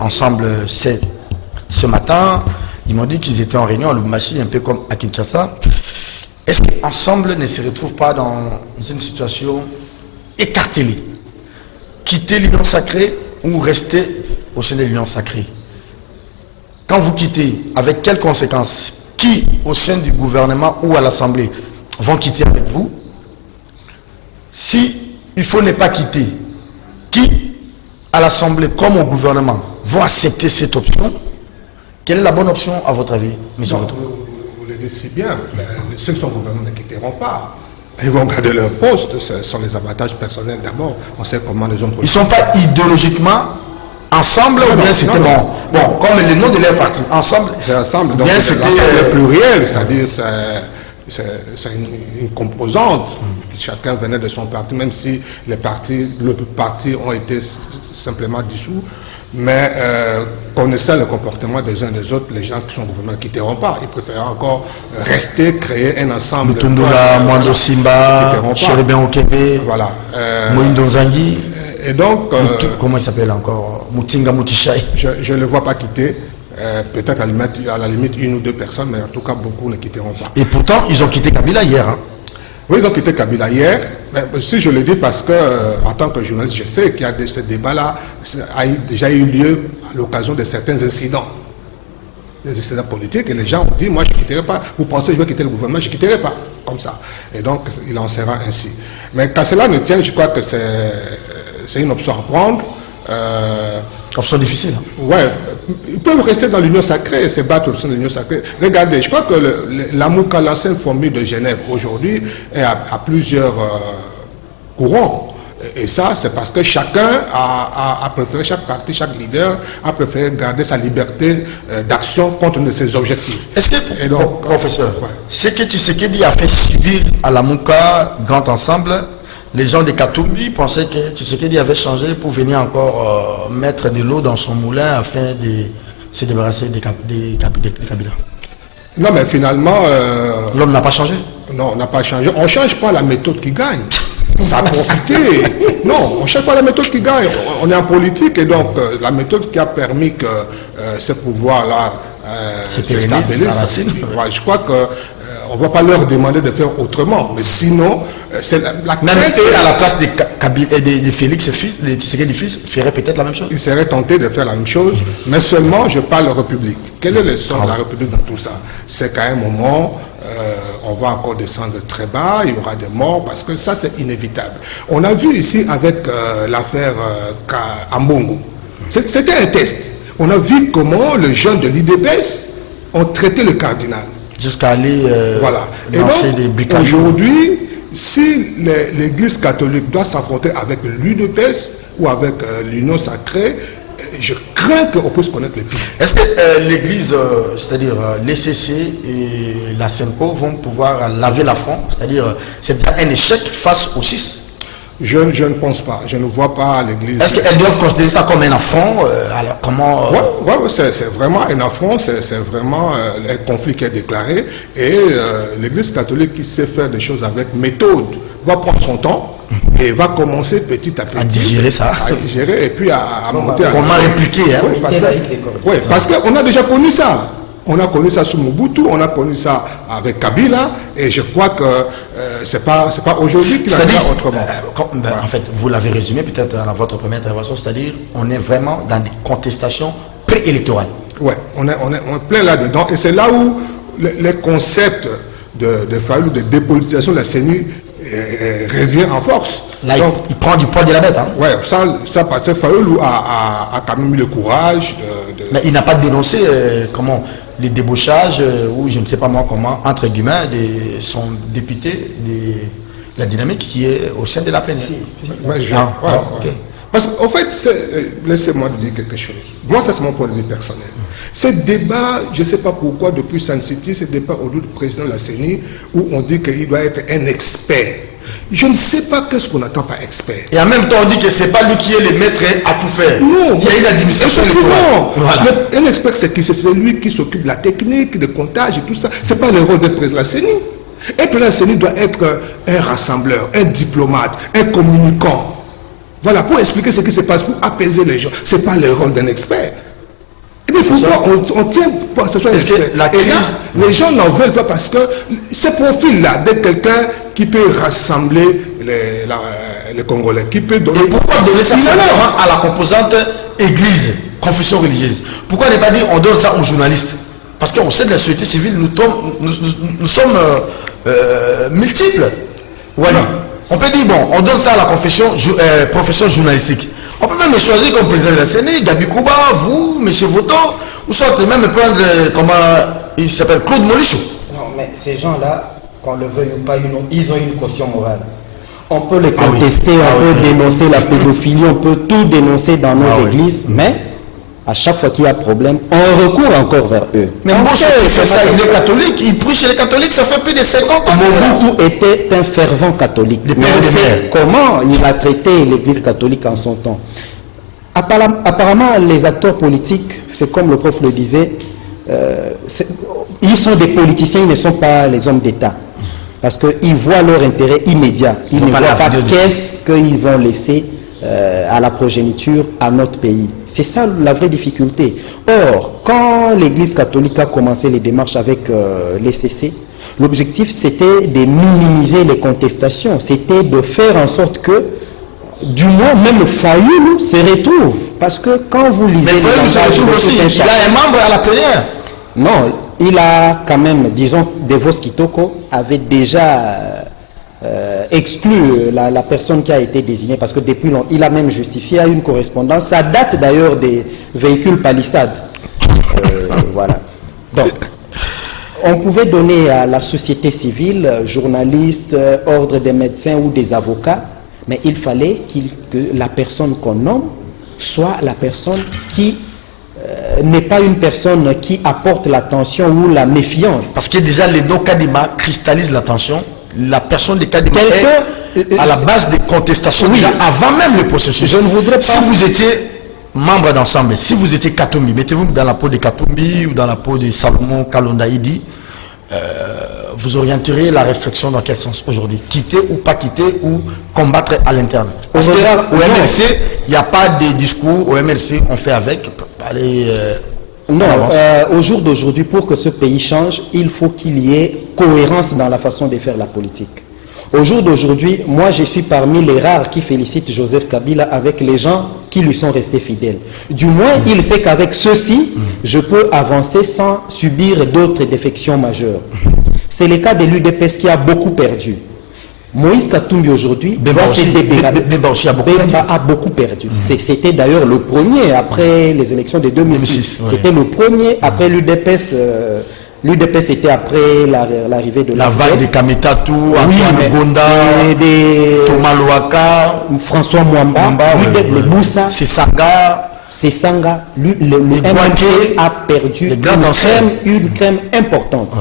ensemble ce matin. Ils m'ont dit qu'ils étaient en réunion à Lubumbashi, un peu comme à Kinshasa. Est-ce qu'ensemble ne se retrouve pas dans une situation écartelée? Quitter l'union sacrée ou rester au sein de l'union sacrée? Quand vous quittez, avec quelles conséquences? Qui, au sein du gouvernement ou à l'Assemblée, vont quitter avec vous? Si il faut ne pas quitter, qui, à l'Assemblée comme au gouvernement, vont accepter cette option? Quelle est la bonne option à votre avis, M. Voto? Vous le dites si bien, mais ceux qui sont au gouvernement ne quitteront pas. Ils vont garder leur poste, ce sont les avantages personnels d'abord. On sait comment les hommes... Ils ne sont pas idéologiquement ensemble ou bien c'était bon? Bon, comme le nom de leur parti, ensemble. C'est ensemble, donc bien c'est l'ensemble pluriel, c'est-à-dire c'est une composante. Chacun venait de son parti, même si le parti ont été simplement dissous. Mais connaissant le comportement des uns des autres, les gens qui sont au gouvernement ne quitteront pas. Ils préfèrent encore rester, créer un ensemble. Mutundula, Mwando Simba, Chéribin Okebe, voilà. Moïndo Zangui. Et donc, comment il s'appelle encore? Mutinga Mutishai. Je ne le vois pas quitter. Peut-être à la limite une ou deux personnes, mais en tout cas beaucoup ne quitteront pas. Et pourtant, ils ont quitté Kabila hier. Hein. Oui, ils ont quitté Kabila hier. Mais si je le dis parce que, en tant que journaliste, je sais qu'il y a ce débat-là a déjà eu lieu à l'occasion de certains incidents. Des incidents politiques, et les gens ont dit, moi je ne quitterai pas. Vous pensez que je vais quitter le gouvernement, je ne quitterai pas. Comme ça. Et donc, il en sera ainsi. Mais qu'à cela ne tienne, je crois que c'est une option à prendre. Option difficile. Ouais, ils peuvent rester dans l'Union sacrée et se battre au sein de l'Union sacrée. Regardez, je crois que l'AMUCA, l'ancienne formule de Genève, aujourd'hui, est à plusieurs courants. Et ça, c'est parce que chacun a préféré, chaque parti, chaque leader a préféré garder sa liberté d'action contre un de ses objectifs. Est-ce que, donc, professeur, ce que Tshisekedi a fait subir à l'AMUCA, Grand Ensemble, les gens de Katumbi pensaient que Tshisekedi avait changé pour venir encore mettre de l'eau dans son moulin afin de se débarrasser des Kabila. Non, mais finalement... l'homme n'a pas changé? Non, on n'a pas changé. On ne change pas la méthode qui gagne. Ça a profité. Non, on ne cherche pas la méthode qui gagne. On est en politique et donc la méthode qui a permis que ce pouvoir-là se stabilise. Je crois que on ne va pas leur demander de faire autrement. Mais sinon, c'est la même à la place de Félix, de Tshisekedi fils, ferait peut-être la même chose. Il serait tenté de faire la même chose, mais seulement je parle de la République. Quel est le sens de la République dans tout ça? C'est qu'à un moment, on va encore descendre très bas, il y aura des morts, parce que ça c'est inévitable. On a vu ici avec l'affaire Ambongo. C'était un test. On a vu comment les jeunes de l'IDPS ont traité le cardinal. Jusqu'à aller lancer des bricages. Aujourd'hui, si l'Église catholique doit s'affronter avec l'UDPS ou avec l'Union sacrée, je crains qu'on puisse connaître les pires. Est-ce que l'Église, c'est-à-dire l'ECC et la SENCO vont pouvoir laver l'affront? C'est-à-dire c'est déjà un échec face aux 6? Je ne pense pas. Je ne vois pas l'Église. Est-ce qu'elles doivent considérer ça comme un affront? Alors comment c'est vraiment un affront. C'est vraiment un conflit qui est déclaré. Et l'Église catholique qui sait faire des choses avec méthode va prendre son temps et va commencer petit à petit à digérer ça. À digérer et puis à monter. Comment répliquer? Parce qu'on a déjà connu ça. On a connu ça sous Mobutu, on a connu ça avec Kabila, et je crois que c'est pas aujourd'hui qu'il en est autrement. En fait, vous l'avez résumé peut-être dans votre première intervention, c'est-à-dire on est vraiment dans des contestations préélectorales. Oui, on est plein là-dedans, et c'est là où les concepts de Fayulu, de dépolitisation de la CENI revient en force. Là, donc, il prend du poids de la bête. Hein. Oui, ça parce que Fayulu a quand même eu le courage de... Mais il n'a pas dénoncé les débauchages ou je ne sais pas moi comment, entre guillemets, de son député de la dynamique qui est au sein de la plénière. Okay. Parce qu'en fait, laissez-moi dire quelque chose. Moi, ça c'est mon point de vue personnel. Ce débat, je ne sais pas pourquoi, depuis Sun City, ce débat au lieu du président de la CENI, où on dit qu'il doit être un expert. Je ne sais pas qu'est-ce qu'on attend par expert. Et en même temps, on dit que ce n'est pas lui qui est le maître à tout faire. Non. Il y a une administration. Voilà. Un expert, c'est celui qui s'occupe de la technique, de comptage et tout ça. Ce n'est pas le rôle du président de la CENI. Un président de la CENI doit être un rassembleur, un diplomate, un communicant. Voilà, pour expliquer ce qui se passe, pour apaiser les gens. Ce n'est pas le rôle d'un expert. Et puis, il faut pas, on tient pas que ce soit un expert. La crise... Et là, les gens n'en veulent pas parce que ce profil-là, d'être quelqu'un qui peut rassembler les Congolais, qui peut donner... Et pourquoi donner ça à la composante église, confession religieuse? Pourquoi ne pas dire on donne ça aux journalistes? Parce qu'on sait de la société civile, nous sommes multiples. Voilà. On peut dire, bon, on donne ça à la profession journalistique. On peut même choisir comme président de la CENI, Gabi Kouba, vous, M. Voto, ou soit même prendre, comment il s'appelle, Claude Molichou. Non, mais ces gens-là, qu'on le veuille ou pas, ils ont une caution morale. On peut les contester, on peut dénoncer la pédophilie, on peut tout dénoncer dans nos églises, mais À chaque fois qu'il y a problème, on recourt encore vers eux. Mais Mobutu fait ça, il est catholique, il prie chez les catholiques, ça fait plus de 50 ans. Mobutu était un fervent catholique. Mais on sait comment il a traité l'Église catholique en son temps. Apparemment, les acteurs politiques, c'est comme le prof le disait, ils sont des politiciens, ils ne sont pas les hommes d'État. Parce qu'ils voient leur intérêt immédiat. Ils ne voient pas qu'est-ce qu'ils vont laisser à la progéniture à notre pays. C'est ça la vraie difficulté. Or, quand l'Église catholique a commencé les démarches avec les CC, l'objectif c'était de minimiser les contestations. C'était de faire en sorte que, du moins, même Fayoulou se retrouve. Parce que quand vous lisez... Mais Fayoulou se retrouve aussi. Il a un membre à la plénière. Non, il a quand même, disons, Devos Kitoko avait déjà exclu la personne qui a été désignée, parce que depuis longtemps, il a même justifié à une correspondance. Ça date d'ailleurs des véhicules palissades. Voilà. Donc, on pouvait donner à la société civile, journalistes, ordre des médecins ou des avocats, mais il fallait que la personne qu'on nomme soit la personne qui n'est pas une personne qui apporte l'attention ou la méfiance. Parce que déjà les deux Kadima cristallisent l'attention. La personne de Kadima est à la base des contestations, oui, déjà avant même le processus. Je ne voudrais pas... Si vous étiez membre d'ensemble, si vous étiez Katumbi, mettez-vous dans la peau de Katumbi ou dans la peau de Salomon Kalondaïdi, vous orienterez la réflexion dans quel sens aujourd'hui? Quitter ou pas quitter ou combattre à l'interne? Parce qu'au MLC, il n'y a pas de discours. Au MLC, on fait avec. Allez, non, au jour d'aujourd'hui, pour que ce pays change, il faut qu'il y ait cohérence dans la façon de faire la politique. Au jour d'aujourd'hui, moi je suis parmi les rares qui félicitent Joseph Kabila avec les gens qui lui sont restés fidèles. Du moins, il sait qu'avec ceux-ci, je peux avancer sans subir d'autres défections majeures. C'est le cas de l'UDPS qui a beaucoup perdu. Moïse Katumbi aujourd'hui doit se débarrasser. Bemba a beaucoup perdu. C'était d'ailleurs le premier après les élections de 2006. C'était le premier après l'UDPS. L'UDPS était après l'arrivée de la vague de Kametatou, Antoine Gonda, Thomas Louaka, François Mwamba, le Boussa, Sesanga, le MNC a perdu une crème importante.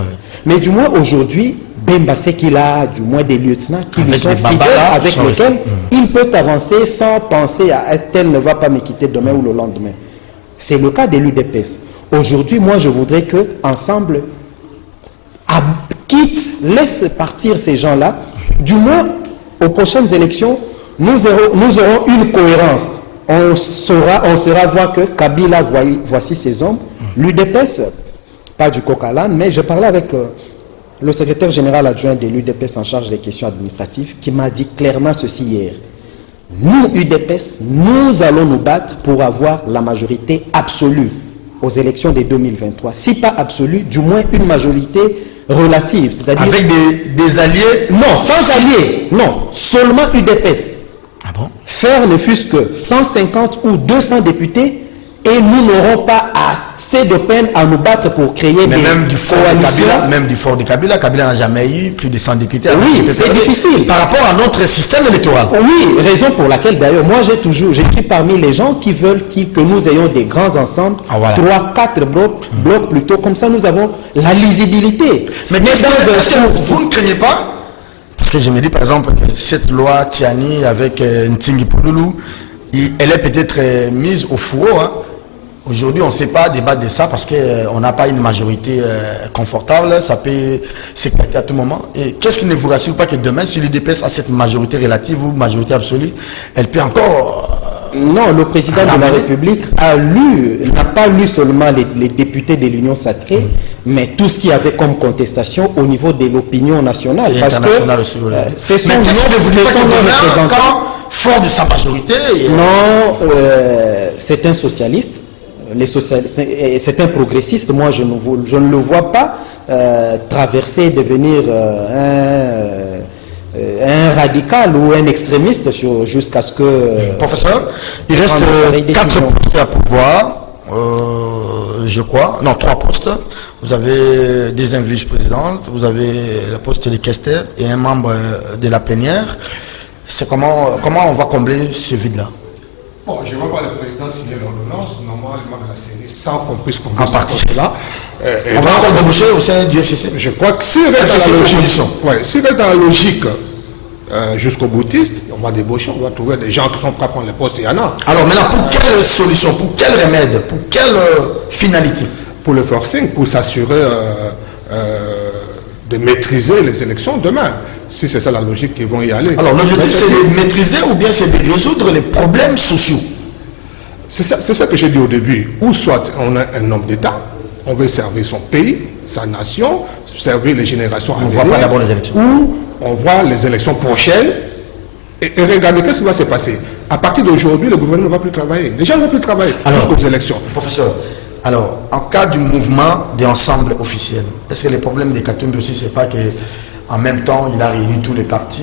Mais du moins aujourd'hui, Bemba sait qu'il a du moins des lieutenants qui lui sont fidèles, avec lesquels il peut avancer sans penser à tel ne va pas me quitter demain ou le lendemain. C'est le cas de l'UDPS. Aujourd'hui, moi je voudrais que ensemble, laisse partir ces gens-là. Du moins, aux prochaines élections, nous aurons une cohérence. On saura voir que Kabila, voici ses hommes. L'UDPS, pas du Coq-à-l'âne, mais je parlais avec le secrétaire général adjoint de l'UDPS en charge des questions administratives, qui m'a dit clairement ceci hier. Nous, UDPS, nous allons nous battre pour avoir la majorité absolue aux élections de 2023. Si pas absolue, du moins une majorité relative. C'est-à-dire avec des alliés? Non, sans alliés. Non, seulement UDPS. Ah bon? Faire ne fût-ce que 150 ou 200 députés et nous n'aurons pas assez de peine à nous battre pour créer des même du fort de Kabila, même du fort de Kabila, Kabila n'a jamais eu plus de 100 députés. Oui, c'est difficile. Par rapport à notre système électoral. Oui, raison pour laquelle d'ailleurs, moi je suis parmi les gens qui veulent que nous ayons des grands ensembles, 3-4 blocs plutôt, comme ça nous avons la lisibilité. Mais est-ce que vous ne craignez pas? Parce que je me dis par exemple que cette loi Tiani avec Ntingi Pouloulou, elle est peut-être mise au fourreau. Hein. Aujourd'hui, on ne sait pas débattre de ça parce qu'on n'a pas une majorité confortable. Ça peut s'éclater à tout moment. Et qu'est-ce qui ne vous rassure pas que demain, si l'UDPS a cette majorité relative ou majorité absolue, elle peut encore... Non, le président de la République n'a pas lu seulement les députés de l'Union sacrée, mais tout ce qu'il y avait comme contestation au niveau de l'opinion nationale. Et parce internationale que aussi, oui. C'est son mais qu'est-ce que vous dites nos représentants. Fort de sa majorité Non, c'est un socialiste. C'est un progressiste. Moi, je ne le vois pas traverser, devenir un radical ou un extrémiste jusqu'à ce que... Professeur, il reste 4 postes à pouvoir, je crois. Non, 3 postes. Vous avez des vice-présidentes, vous avez le poste de questeur et un membre de la plénière. C'est comment on va combler ce vide-là? Bon, je ne vois pas le président signer l'ordonnance, normalement de la CENI, sans qu'on puisse En partie. là. On va encore déboucher au sein du FCC. Je crois que s'il reste dans la logique jusqu'au boutiste, on va débaucher, on va trouver des gens qui sont prêts à prendre les postes, il y en a. Alors maintenant, pour quelle solution, pour quel remède, pour quelle finalité? Pour le forcing, pour s'assurer de maîtriser les élections demain. Si c'est ça la logique qu'ils vont y aller. Alors l'objectif c'est de maîtriser ou bien c'est de résoudre les problèmes sociaux? C'est ça que j'ai dit au début. Ou soit on a un homme d'État, on veut servir son pays, sa nation, servir les générations à venir. On ne voit pas d'abord les élections. Ou on voit les élections prochaines. Et regardez, qu'est-ce qui va se passer? À partir d'aujourd'hui, le gouvernement ne va plus travailler. Les gens ne vont plus travailler jusqu'aux élections. Professeur, alors, en cas du mouvement d'ensemble officiel, est-ce que le problème des Katumbi aussi, c'est pas que en même temps, il a réuni tous les partis,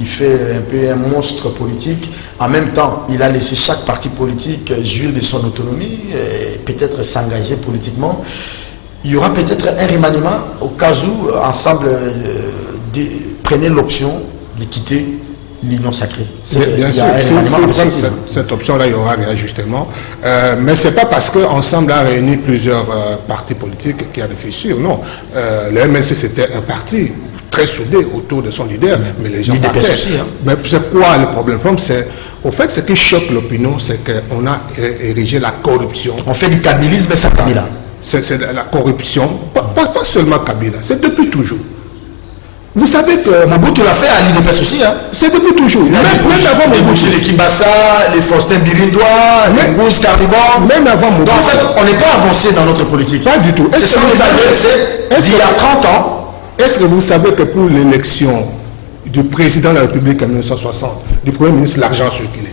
il fait un peu un monstre politique. En même temps, il a laissé chaque parti politique jouir de son autonomie, et peut-être s'engager politiquement. Il y aura peut-être un remaniement au cas où, ensemble, prenez l'option de quitter l'union sacrée. Bien sûr, cette option-là, il y aura un réajustement. Mais ce n'est pas parce qu'Ensemble a réuni plusieurs partis politiques qu'il y a des fissures, non. Le MLC, c'était un parti très soudé autour de son leader, mais les gens partaient. Aussi, hein. Mais c'est quoi le problème? Au fait, ce qui choque l'opinion, c'est qu'on a érigé la corruption. On fait du kabylisme sans Kabila. C'est la corruption, pas seulement Kabila, c'est depuis toujours. Vous savez que Mobutu l'a fait à l'UDPS aussi. Hein. C'est depuis toujours. Même avant Mobutu. Les Kibasa, les Faustin Birindois, les Ngouze Carnibon. Même avant Mobutu. Donc en fait, on n'est pas avancé dans notre politique. Pas du tout. C'est ce qu'on nous a adressé d'il y a 30 ans. Est-ce que vous savez que pour l'élection du président de la République en 1960, du Premier ministre, l'argent circulait?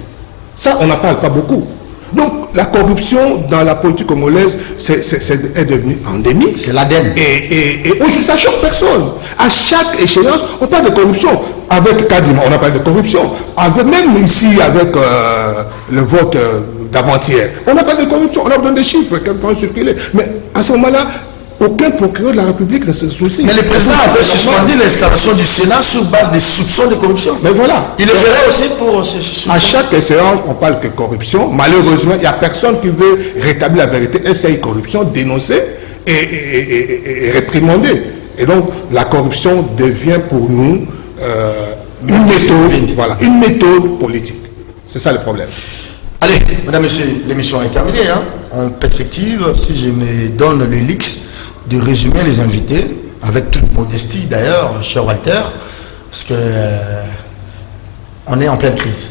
Ça, on n'en parle pas beaucoup. Donc, la corruption dans la politique congolaise est devenue endémique. C'est l'ADN. Et aujourd'hui, ça choque personne. À chaque échéance, on parle de corruption. Avec Kadima, on a parlé de corruption. Même ici, avec le vote d'avant-hier, on a parlé de corruption. On a donné des chiffres qui ont circulé. Mais à ce moment-là, aucun procureur de la République ne se soucie. Mais le président avait suspendu l'installation du Sénat sur base des soupçons de corruption. Mais voilà. Il le ferait aussi pour ce soupçon. À chaque séance, on parle que corruption. Malheureusement, il n'y a personne qui veut rétablir la vérité, essayer corruption, dénoncer et réprimander. Et donc, la corruption devient pour nous une méthode politique. C'est ça le problème. Allez, mesdames, messieurs, l'émission est terminée. Hein. En perspective, si je me donne le luxe de résumer les invités, avec toute modestie d'ailleurs, cher Walter, parce que on est en pleine crise.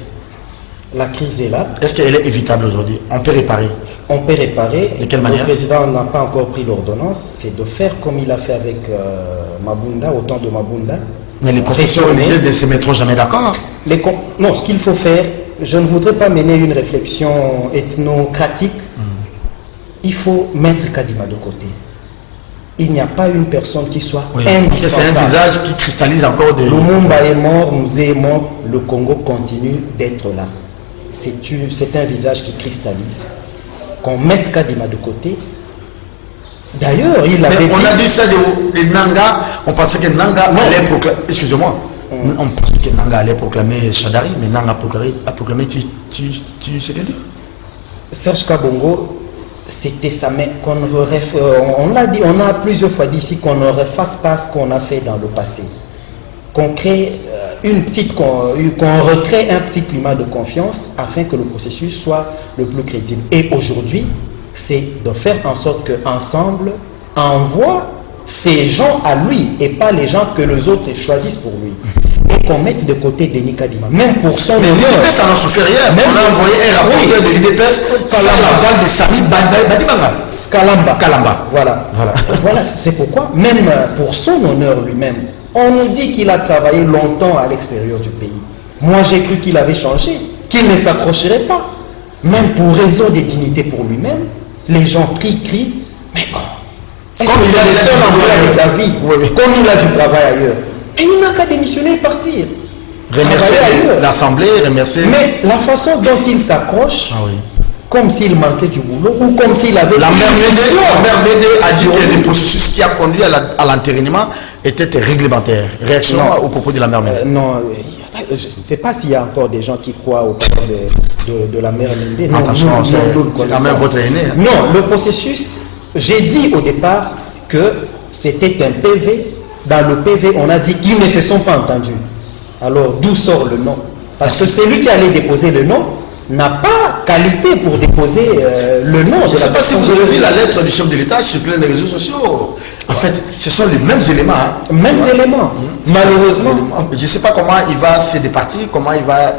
La crise est là. Est-ce qu'elle est évitable aujourd'hui? On peut réparer? On peut réparer. De quelle manière? Le président n'a pas encore pris l'ordonnance, c'est de faire comme il a fait avec Mabunda, au temps de Mabunda. Mais les confessions religieuses ne se mettront jamais d'accord. Non, ce qu'il faut faire, je ne voudrais pas mener une réflexion ethnocratique. Il faut mettre Kadima de côté. Il n'y a pas une personne qui soit indispensable. Parce que c'est un visage qui cristallise encore des... Lumumba est mort, Mouzé est mort, le Congo continue d'être là. C'est un visage qui cristallise. Qu'on mette Kadima de côté. D'ailleurs, il avait dit... On a dit ça des Nanga, on pensait que Nanga allait proclamer... Excusez-moi. On pensait que Nanga allait proclamer Chadari, mais Nanga a proclamé tu sais que dit Serge Kabongo, c'était ça, mais on l'a dit, on a plusieurs fois dit ici qu'on ne refasse pas ce qu'on a fait dans le passé. Qu'on crée qu'on recrée un petit climat de confiance afin que le processus soit le plus crédible. Et aujourd'hui, c'est de faire en sorte qu'Ensemble envoie ces gens à lui et pas les gens que les autres choisissent pour lui. Et qu'on mette de côté Denis Kadima, même pour son honneur. L'IDPS, ça n'en souffre rien. On a envoyé un rapporteur de l'IDPS par l'aval de Sami Badibanga. Kalamba. Voilà, c'est pourquoi, même pour son honneur lui-même, on nous dit qu'il a travaillé longtemps à l'extérieur du pays. Moi, j'ai cru qu'il avait changé, qu'il ne s'accrocherait pas. Même pour raison de dignité pour lui-même, les gens crient, mais bon. Comme il a des seuls à des avis, comme il a du travail ailleurs. Et il n'a qu'à démissionner et partir. Remercier l'Assemblée, remercier... Mais la façon dont il s'accroche, comme s'il manquait du boulot, ou comme s'il avait... La mère Médé a dit que le processus qui a conduit à l'entérinement était réglementaire. Réaction au propos de la mère Médé? Non, je ne sais pas s'il y a encore des gens qui croient au pouvoir de la mère Mende. Non, Attention, nous c'est le quand même connaissons. votre aîné. Hein. Non, le processus, j'ai dit au départ que c'était un PV. Dans le PV, on a dit qu'ils ne se sont pas entendus. Alors, d'où sort le nom? Parce que celui qui allait déposer le nom n'a pas qualité pour déposer le nom. Je ne sais pas si vous avez vu la lettre du chef de l'État circuler dans les réseaux sociaux. En fait, ce sont les mêmes éléments. Hein. Mêmes éléments. Malheureusement, Je ne sais pas comment il va se départir, comment il va,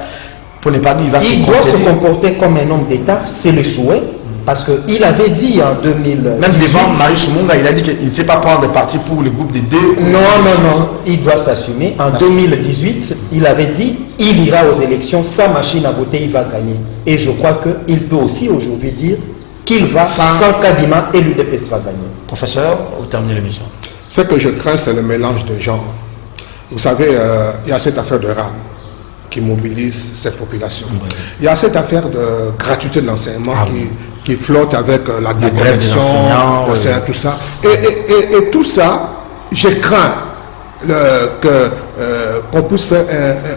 pour ne pas dire, il va il se doit se compléter. comporter comme un homme d'État, c'est le souhait. Parce qu'il avait dit en 2000. Même devant Marie Soumunga, il a dit qu'il ne sait pas prendre parti pour le groupe des deux. Non, il doit s'assumer. En 2018, il avait dit il ira aux élections, sa machine à voter, il va gagner. Et je crois qu'il peut aussi aujourd'hui dire qu'il va, sans Kadima, et l'UDPS va gagner. Professeur, vous terminez l'émission. Ce que je crains, c'est le mélange de genres. Vous savez, il y a cette affaire de RAM qui mobilise cette population. Il y a cette affaire de gratuité de l'enseignement qui flotte avec la déconnexion, tout ça. Et tout ça, je crains qu'on puisse faire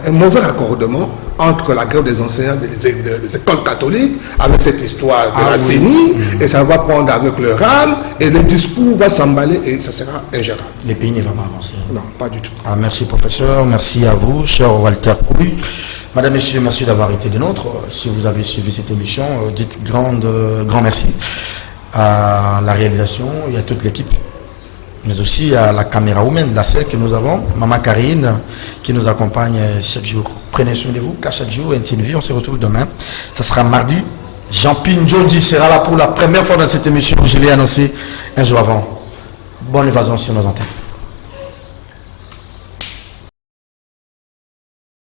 un mauvais raccordement entre la grève des enseignants des écoles catholiques avec cette histoire de la CENI, et ça va prendre avec le RAM, et le discours va s'emballer et ça sera ingérable. Les pays ne vont pas avancer. Non, pas du tout. Ah, merci professeur, merci à vous, cher Walter Kouy. Madame, Messieurs, merci d'avoir été des nôtres. Si vous avez suivi cette émission, dites grand merci à la réalisation et à toute l'équipe, mais aussi à la caméra woman, la seule que nous avons, Maman Karine, qui nous accompagne chaque jour. Prenez soin de vous, car chaque jour, NTNV, on se retrouve demain. Ça sera mardi. Jean-Pin Djodji sera là pour la première fois dans cette émission. Je l'ai annoncé un jour avant. Bonne évasion sur nos antennes.